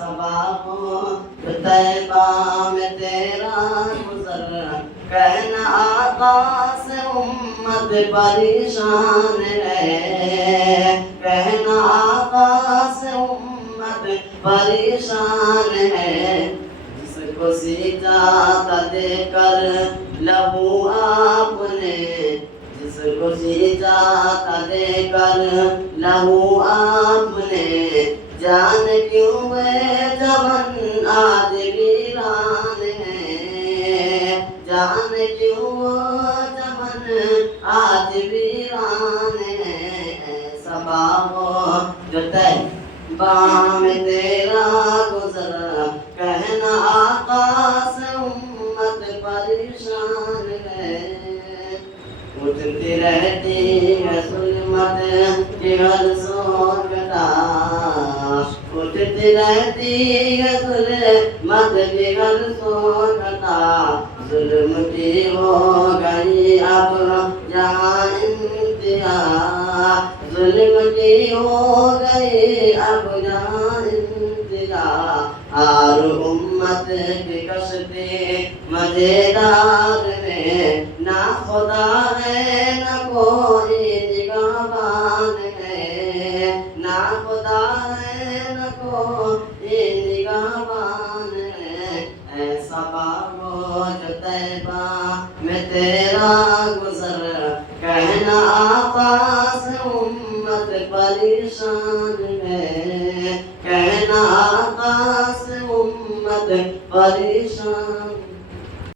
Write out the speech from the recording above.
صبا طیبہ میں تیرا گزر کہنا آقا سے امت پریشان ہے کہنا آقا سے امت پریشان ہے جس کو سیتا تھا دے کر لہو آپ نے جس کو سیتا تھا دے کر لہو آپ نے جان کیوں میں چمن آج ویران ہے جان کیوں چمن آج ویران ہے صبا ہو جو طیبہ میں تیرا گزر کہنا آقا سے امت پریشان ہے اٹھتی رہتی ہے ظلمت کی ہر سوگتا اٹھتی رہتی ہے ظلمت کی ہر سوگتا ظلم کی ہو گئی اب جہاں انتہا ظلم کی ہو گئی اب جہاں انتہا ہر امت کی کشتی مزیدار میں نہ خدا ہے نہ کوئی نگہبان ہے نہ خدا ہے نہ کوئی نگہبان ہے اے صبا ہو جو طیبہ میں تیرا گزر کہنا آقا سے امت پریشان ہے کہنا آقا سے امت پریشان